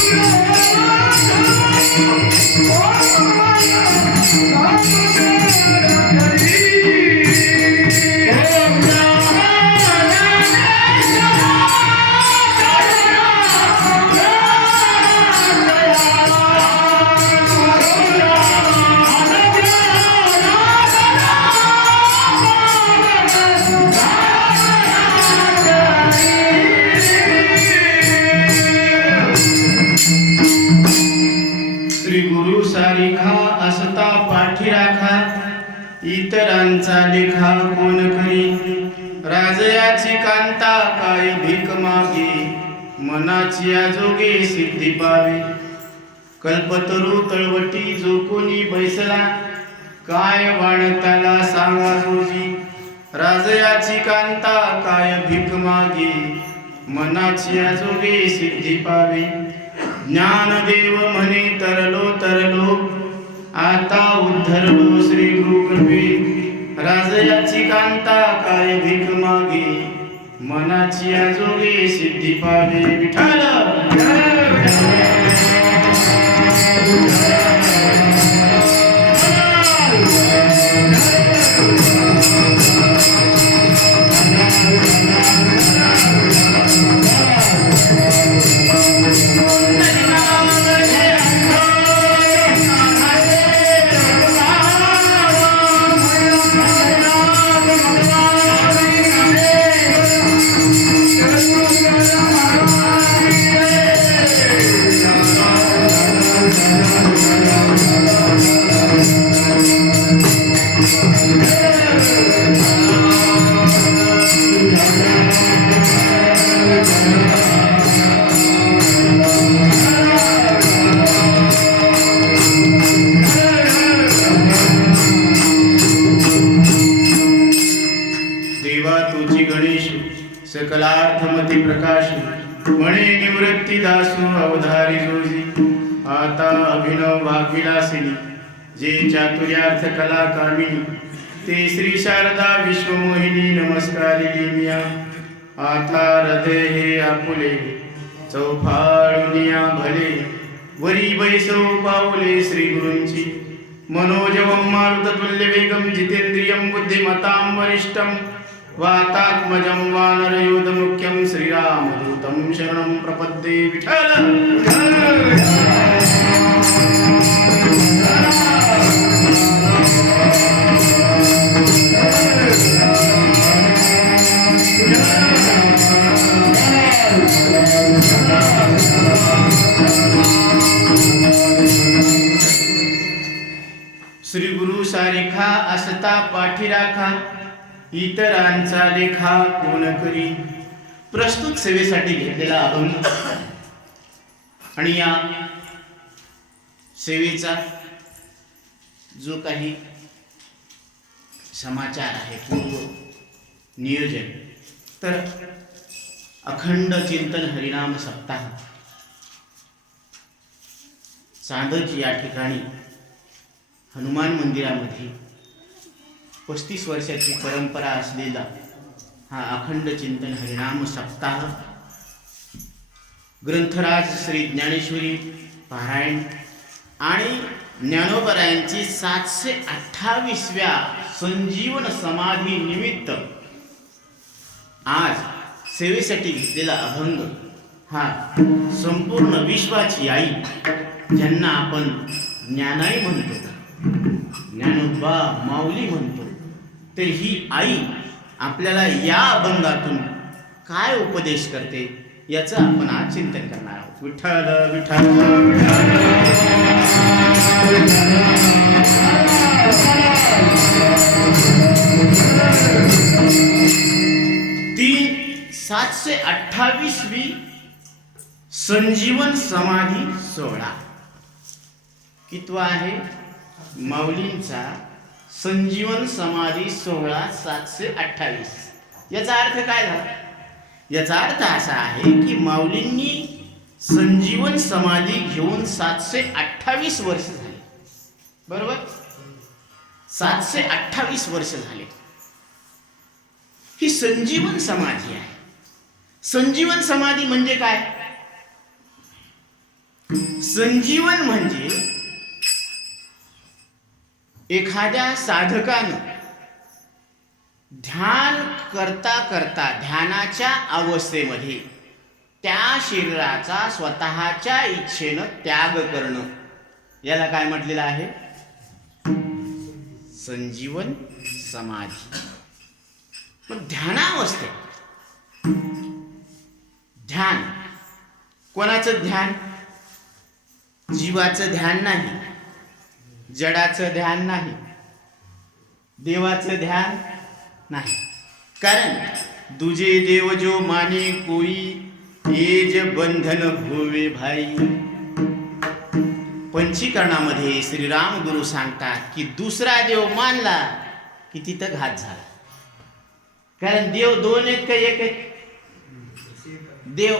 श्री मनाची आजोगे सिद्धी पावे. कल्पतरू तळवटी जो कोणी बैसला काय वाणताला सांगा जोजी राजयाची कांता काय भीक मागे. मनाची आजोगे सिद्धी पावे. ज्ञानदेव म्हणे तरलो तरलो. आता उद्धरलो श्री गुरुकृपे राजयाची कांता काय भीक मागे. मनाची आजोगे सिद्धी पावे विठाल अभिनव भागविलासिनी जे चातुर्यार्थ कला कामिनी ते श्री शारदा विश्वमोहिनी नमस्कारिणी मिया आता हृदय हे आपुले चौफाळुनिया भले वरी बैसव पावले श्री गुरूंची. मनोजवं मारुततुल्य वेगं जितेंद्रियं बुद्धिमतां वरिष्ठं वातात्मजं वानरयोधमुख्यं श्रीरामदूतं शरणं प्रपद्ये विठ्ठल। श्री गुरु सारेखा असता पाठी राखा इतरांचा लेखा कोण करी? प्रस्तुत सेवेसाठी घेतलेला अभंग. आणि या सेवेचा जो काही समाचार आहे पूर्व नियोजन तर अखंड चिंतन हरिनाम सप्ताह. चांदच या ठिकाणी हनुमान मंदिरामध्ये पस्तीस वर्षाची परंपरा असलेला हा अखंड चिंतन हरिनाम सप्ताह. ग्रंथराज श्री ज्ञानेश्वरी पारायण आणि ज्ञानोबरायांची सातशे अठ्ठावीसव्या संजीवन समाधी निमित्त आज सेवेसाठी घेतलेला अभंग हा संपूर्ण विश्वाची आई ज्यांना आपण ज्ञानाई म्हणतो ज्ञानोबा माऊली म्हणतो तर ही आई आपल्याला या अभंगातून काय उपदेश करते याचं आपण आज चिंतन करणार आहोत. विठ्ठल विठ्ठल. तीन सातशे अठ्ठावीसवी संजीवन समाधी सोहळा. कितवा आहे? माऊलींचा संजीवन समाधी सोहळा सातशे अठ्ठावीस. याचा अर्थ काय झाला? याचा अर्थ असा आहे की माऊलींनी संजीवन समाधी घेऊन सातशे अठ्ठावीस वर्ष झाले. बरोबर? सातशे अठ्ठावीस वर्ष झाले. ही संजीवन समाधी आहे. संजीवन समाधी म्हणजे काय? संजीवन म्हणजे एखाद्या साधकानं ध्यान करता करता ध्यानाच्या अवस्थेमध्ये त्या शरीराचा स्वतःच्या इच्छेनं त्याग करणं. याला काय म्हटलेलं आहे? संजीवन समाधी. पण ध्यानावस्थेत. ध्यान. कोणाचं ध्यान? जीवाचं ध्यान नाही. जडाचं ध्यान नाही. देवाचं ध्यान नाही. कारण दुजे देव जो माने कोई एज बंधन होवे भाई. पंचीकरणामध्ये श्रीराम गुरु सांगतात की दुसरा देव मानला की तिथं घात झाला. कारण देव दोन आहेत का एक आहेत देव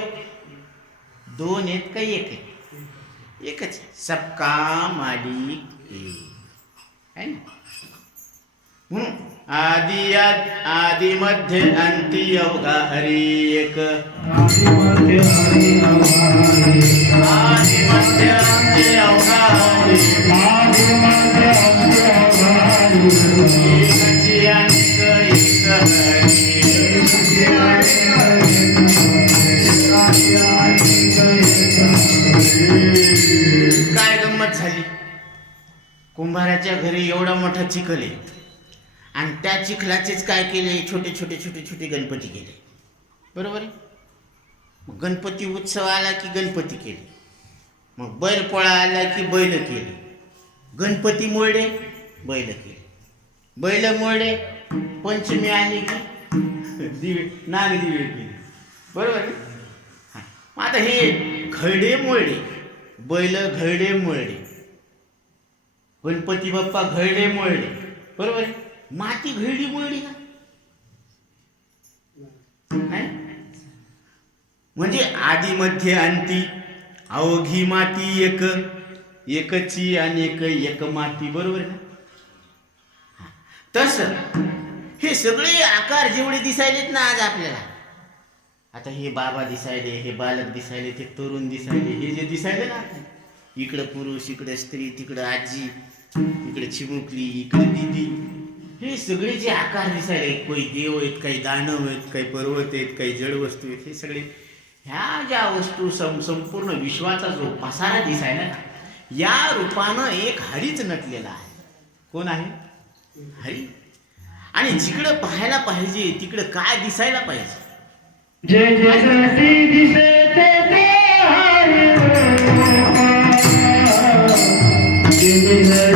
दोन आहेत का एक आहेत एकच सबका मालिक है ना? म्हणून आदि आदि मध्य अंती अवघा हरी एक. आदि मध्य अंती अवघा हरी एकची अनेक एक. हरी काय गंमत झाली? कुंभाराच्या घरी एवढा मोठा चिखल आहे. आणि त्या चिखलाचेच काय केले? छोटे छोटे छोटे छोटे गणपती केले. बरोबर आहे? मग गणपती उत्सव आला की गणपती केले. मग बैलपोळा आला की बैल केले. गणपती मोरडे बैल केले. बैल मोरडे पंचमी आली की? दिवे नाग दिवे केले बरोबर हां मग आता हे घरडे मोरडे बैल घरडे मोरडे गणपती बाप्पा घरडे मोरडे बरोबर माती घरडी मोरडी का? म्हणजे आधी मध्ये अंती अवघी माती एक एकची आणि एक एक माती बरोबर आहे ना? तस. हे सगळे आकार जेवढे दिसायलेत ना आज आपल्याला. आता हे बाबा दिसायले हे बालक दिसायले ते तरुण दिसायले हे जे दिसायले ना इकडं पुरुष इकडं स्त्री तिकडं आजी इकडे चिमुकली इकडे दिदी. हे सगळे जे आकार दिसायले काही देव आहेत काही दानव आहेत काही पर्वत आहेत काही जड वस्तू आहेत हे सगळे ह्या ज्या वस्तू सं संपूर्ण विश्वाचा जो पसारा दिसायला या रूपानं एक हरीच नटलेला आहे. कोण आहे? हरी? आणि जिकडं पाहायला पाहिजे तिकडं काय दिसायला पाहिजे? जय जय जय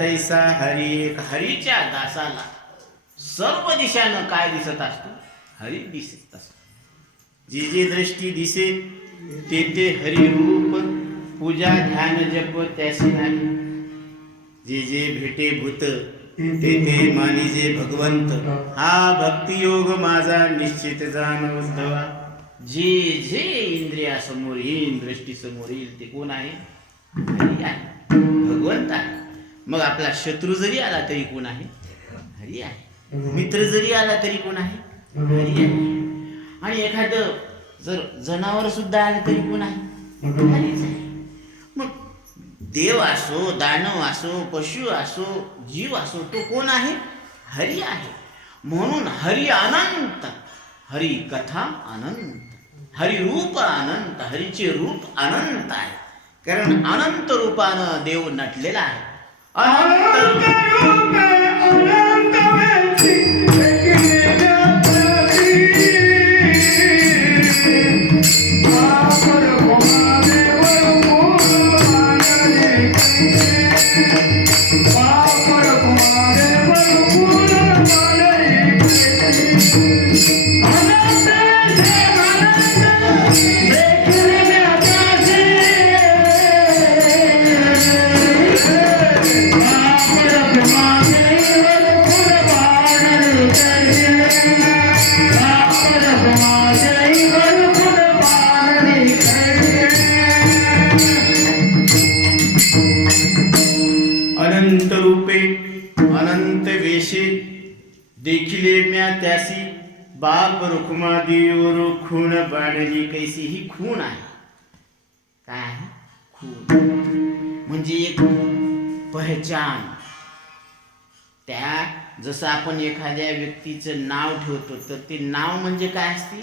तैसा हरी एक हरीच्या दासाला सर्व दिशानं काय दिसत असतो? हरी दिसत असतो. जी जी दृष्टी दिसे ते ते हरिरूप पूजा ध्यान जप त्यासी नाही. जे जे भेटे भूत ते ते मानिजे भगवंत. हा भक्ती योग माझा निश्चित जाण उद्धवा जे जे इंद्रियासमोर येईल दृष्टी समोर येईल ते कोण आहे. भगवंत आहे. मग आपला शत्रू जरी आला तरी कोण आहे? हरी आहे. मित्र जरी आला तरी कोण आहे? हरी आहे. आणि एखादं जर जनावर सुद्धा आलं तरी कोण आहे? हरीच आहे. मग देव असो दानव असो पशु असो जीव असो तो कोण आहे? हरी आहे. म्हणून हरी अनंत हरी कथा अनंत हरी रूप अनंत हरीचे रूप अनंत आहे. कारण अनंत रूपानं देव नटलेला आहे. अनंत देखिले म्या त्यासी बाप रुक्मा देवर खूण बाणली कैसी ही खूण आहे. काय आहे? खूण. म्हणजे एक पहचान. त्या जसं आपण एखाद्या व्यक्तीचं नाव ठेवतो तर ते नाव म्हणजे काय असते?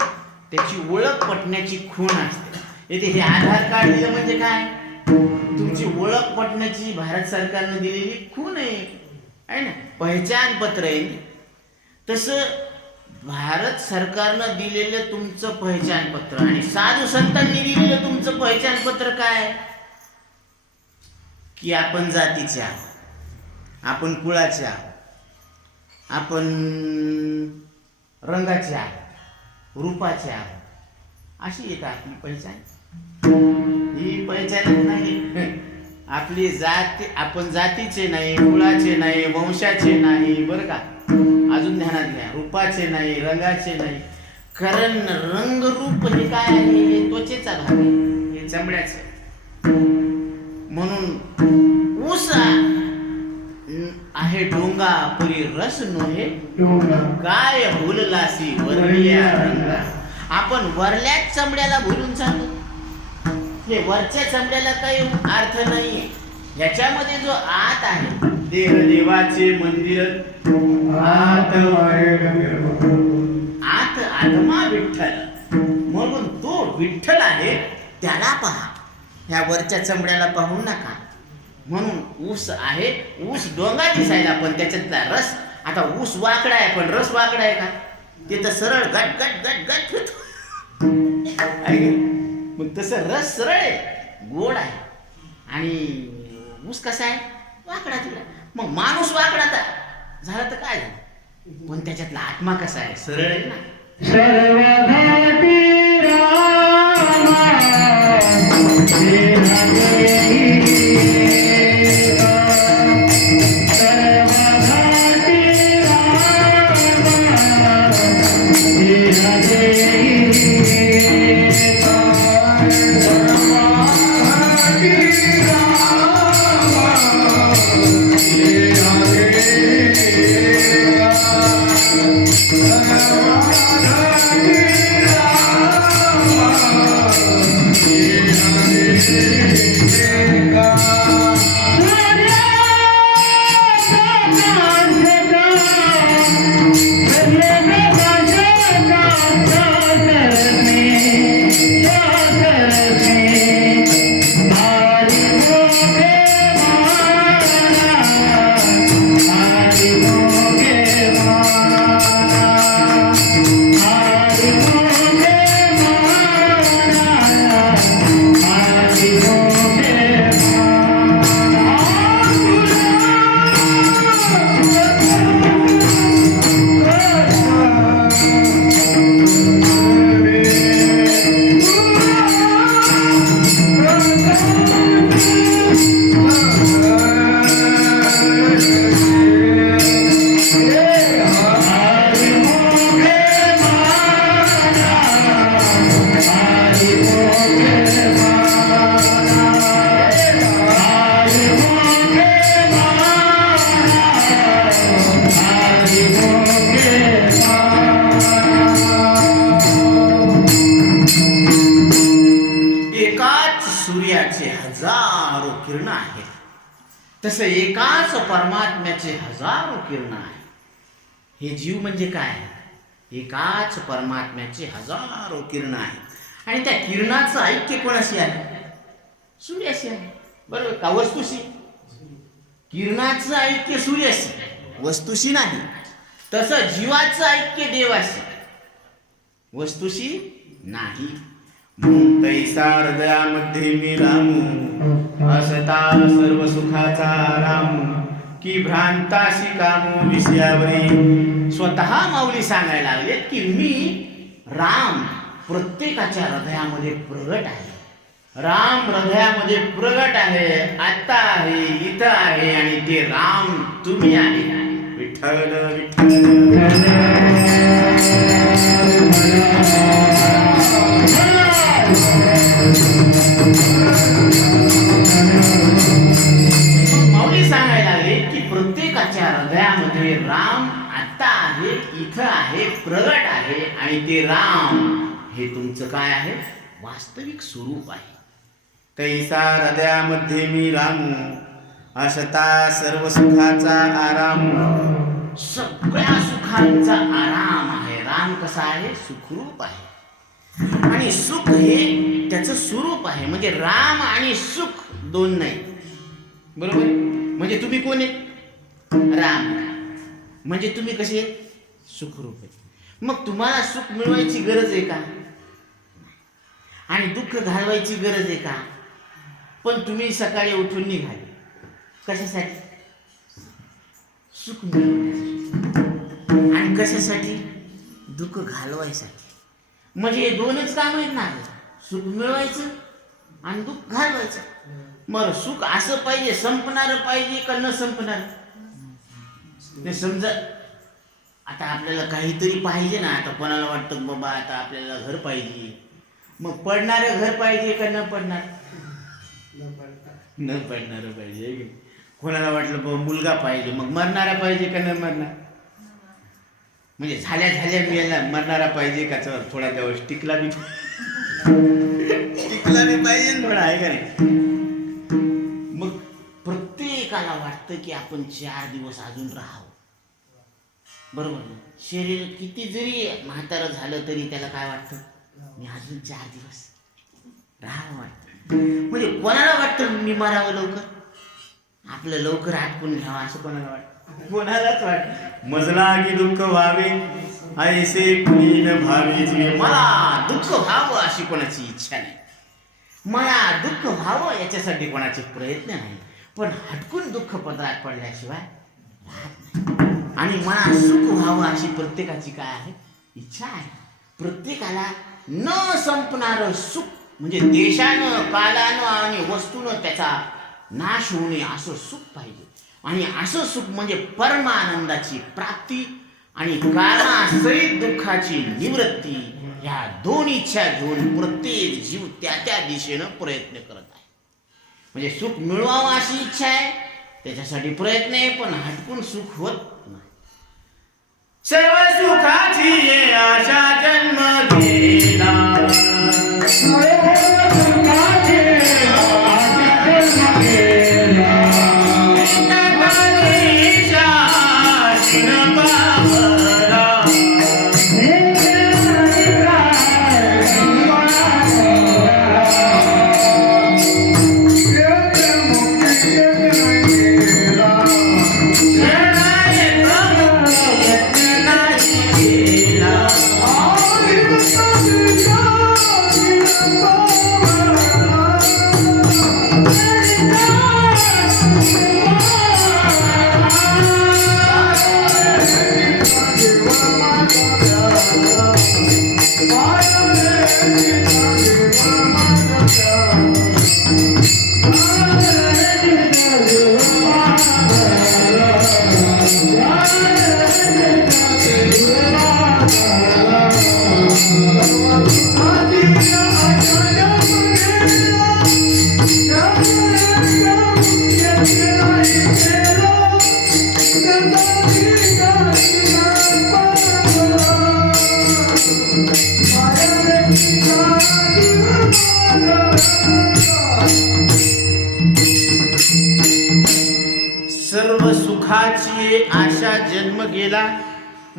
त्याची ओळख पटण्याची खूण असते. येथे हे आधार कार्ड दिलं म्हणजे काय? तुमची ओळख पटण्याची भारत सरकारनं दिलेली खूण आहे. आहे ना? पहचान पत्र आहे. तसं भारत सरकारनं दिलेलं तुमचं पहचान पत्र आणि साधू संतांनी दिलेलं तुमचं पहचान पत्र काय? की आपण जातीचे आहोत. आपण कुळाचे आहोत. आपण रंगाचे आहोत. रूपाचे आहोत. अशी येत आपली पहिचान. ही पहिचान नाही. आपली जाती आपण जातीचे नाही कुळाचे नाही वंशाचे नाही बरं का? अजून ध्यानात घ्या. रूपाचे नाही रंगाचे नाही. कारण रंग रूप हे काय आहे? हे त्वचेचा भाग आहे. हे चमड्याचं म्हणून ऊस आहे डोंगा पुरी रस नोहे. काय भुललासी वरलिया रंगा. आपण वरल्याच चमड्याला भुलून चाललो. हे वरच्या चमड्याला काही अर्थ नाहीये. ह्याच्यामध्ये जो आत आहे देह देवाचे मंदिर. आत आत आत्मा विठ्ठल. म्हणून तो विठ्ठल आहे त्याला पहा. ह्या वरच्या चमड्याला पाहू नका. म्हणून ऊस आहे ऊस डोंगा दिसायला पण त्याच्यातला रस आता ऊस वाकडा आहे पण रस वाकडा आहे का? ते तर सरळ गट गट गट गट का? मग तसं रस सरळ आहे गोड आहे. आणि ऊस कसा आहे? वाकडा तिकडा. मग माणूस वाकडा तर. झाला तर काय झालं? पण त्याच्यातला आत्मा कसा आहे? सरळ आहे. ना किरण आहेत तसं एकाच परमात्म्याचे हजारो किरण आहेत हे जीव म्हणजे काय? एकाच परमात्म्याचे हजारो किरण आहेत आणि त्या किरणाचं ऐक्य कोणाशी आहे? सूर्याशी आहे. बरोबर का? वस्तूशी. किरणाचं ऐक्य सूर्याशी. वस्तूशी नाही. तसं जीवाचं ऐक्य देवाशी. वस्तूशी नाही. तैसा हृदयामध्ये मी रामू. असता सर्व सुखाचा रामू. की भ्रांताशी कामो विषयावरी. स्वतः माऊली सांगायला लागले की मी राम प्रत्येकाच्या हृदयामध्ये प्रगट आहे. राम हृदयामध्ये प्रगट आहे. आता आहे इथं आहे आणि ते राम तुम्ही आहे. विठ्ठल विठ्ठल. माऊली सांगायला लागले की प्रत्येकाच्या हृदयामध्ये राम आता आहे इथं आहे प्रगट आहे आणि ते राम हे तुमचं काय आहे? वास्तविक स्वरूप आहे. तैसा हृदयामध्ये मी रामू असता सर्व सुखाचा आराम. सगळ्या सुखांचा आराम आहे. राम कसा आहे? सुखरूप आहे. आणि सुख हे त्याचं स्वरूप आहे. म्हणजे राम आणि सुख दोन नाही बरोबर? म्हणजे तुम्ही कोण आहे? राम. म्हणजे तुम्ही कसे? आहेत? सुखरूप आहे. मग तुम्हाला सुख मिळवायची गरज आहे का? आणि दुःख घालवायची गरज आहे का? पण तुम्ही सकाळी उठून निघाले. कशासाठी? सुख मिळवण्यासाठी. आणि कशासाठी? दुःख घालवायसाठी. म्हणजे हे दोनच काम आहेत ना. सुख मिळवायचं आणि दुःख घालवायचं. मग सुख असं पाहिजे संपणार पाहिजे का न संपणार? नाही समजा आता आपल्याला काहीतरी पाहिजे ना. आता कोणाला वाटतं बाबा आता आपल्याला घर पाहिजे. मग पडणारं घर पाहिजे का न पडणार? न पडणारं पाहिजे. कोणाला वाटलं बाबा मुलगा पाहिजे मग मरणारा पाहिजे का न मरणार? म्हणजे झाल्या झाल्या मिळाला मरणारा पाहिजे का? चल थोडा दिवस टिकला बी टिकला बी पाहिजे ना थोडा आहे का नाही? मग प्रत्येकाला वाटतं की आपण चार दिवस अजून राहावं. बरोबर शरीर किती जरी म्हातारं झालं तरी त्याला काय वाटतं? मी अजून चार दिवस राहावं वाटतं. म्हणजे कोणाला वाटतं मी मरावं लवकर? आपलं लवकर आटपून घ्यावं असं कोणाला वाटतं? कोणालाच वाट. मजला की दुःख व्हावे ऐसे कुणी न भावे जीवे मला दुःख व्हावं अशी कोणाची इच्छा नाही. मला दुःख व्हावं याच्यासाठी कोणाचे प्रयत्न नाही. पण हटकून दुःख पदरात पडल्याशिवाय आणि मला सुख व्हावं अशी प्रत्येकाची काय आहे? इच्छा आहे. प्रत्येकाला न संपणारं सुख म्हणजे देशानं कालानं आणि वस्तूनं त्याचा नाश होणे असं सुख पाहिजे. आणि असं सुख म्हणजे परमानंदाची प्राप्ती आणि कारणासहित दुःखाची निवृत्ती ह्या दोन इच्छा घेऊन प्रत्येक जीव त्या त्या दिशेनं प्रयत्न करत आहे. म्हणजे सुख मिळवावं अशी इच्छा आहे त्याच्यासाठी प्रयत्न आहे पण हटकून सुख होत नाही. सर्व सुखाची आशा जन्म घेला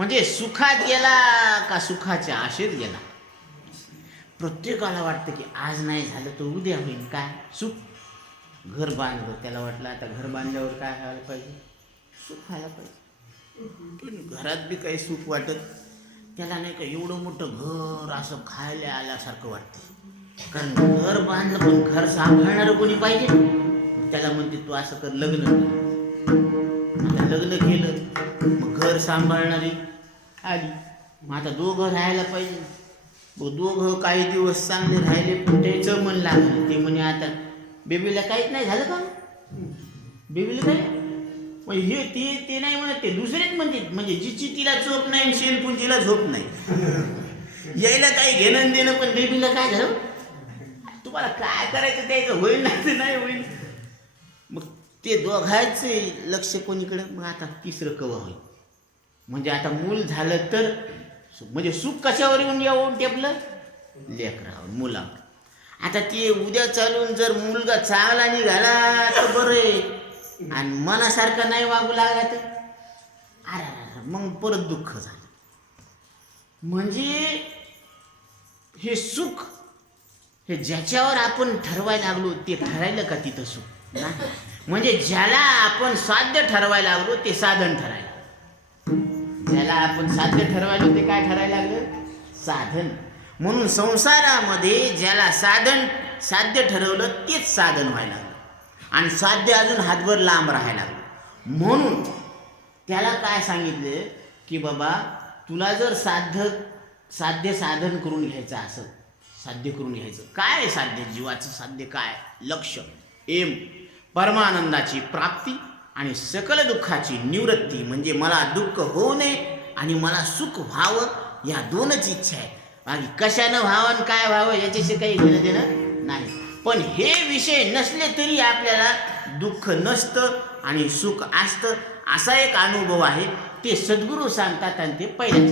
म्हणजे सुखात गेला का सुखाच्या आशेत गेला? प्रत्येकाला वाटतं की आज नाही झालं तर उद्या होईल. काय? सुख. घर बांधलं. त्याला वाटलं आता घर बांधल्यावर काय व्हायला पाहिजे? सुख व्हायला पाहिजे. पण घरात बी काही सुख वाटत त्याला नाही का एवढं मोठं घर असं खायला आल्यासारखं वाटतं. कारण घर बांधलं पण घर सांभाळणारं कोणी पाहिजे? त्याला म्हणते तू असं कर लग्न लग्न केलं मग घर सांभाळणारी आली. मग आता दोघं राहायला पाहिजे. मग दोघं काही दिवस चांगले राहिले पण त्याचं मन लागलं ते म्हणे आता बेबीला काहीच नाही झालं का? बेबीला काय? मग हे ते ते नाही म्हणत ते दुसरेच म्हणते. म्हणजे जिची तिला झोप नाही शेलपून तिला झोप नाही. यायला काही घेणं देणं पण बेबीला काय झालं? तुम्हाला काय करायचं त्याचं? होईल नाही तर नाही होईल. मग ते दोघायचं लक्ष कोणीकडे? मग आता तिसरं कवा होईल? म्हणजे आता मूल झालं तर म्हणजे सुख कशावर येऊन येऊन टेपलं? लेकरावर मुलावर. आता ते उद्या चालून जर मुलगा चांगला निघाला तर बरं आहे. आणि मनासारखा नाही वागू लागला तर अरे अरे, मग परत दुःख झालं. म्हणजे हे सुख हे ज्याच्यावर आपण ठरवायला लागलो ते ठरायलं का तिथं सुख? म्हणजे ज्याला आपण साध्य ठरवायला लागलो ते साधन ठरायला ज्याला आपण साध्य ठरवायला ते काय ठरायला लागलं? साधन. म्हणून संसारामध्ये ज्याला साधन साध्य ठरवलं तेच साधन व्हायला लागलं. आणि साध्य अजून हातभर लांब राहायला लागलं. म्हणून त्याला काय सांगितलं? की बाबा तुला जर साध्य साध्य साधन करून घ्यायचं असं साध्य करून घ्यायचं काय आहे साध्य? जीवाचं साध्य काय? लक्ष एम परमानंदाची प्राप्ती आणि सकल दुःखाची निवृत्ती म्हणजे मला दुःख होऊ नये आणि मला सुख व्हावं या दोनच इच्छा आहेत. बाकी कशानं व्हावं आणि काय व्हावं याच्याशी काही घेणं देणं नाही. पण हे विषय नसले तरी आपल्याला दुःख नसतं आणि सुख असतं असा एक अनुभव आहे. ते सद्गुरू सांगतात आणि ते पहिल्याच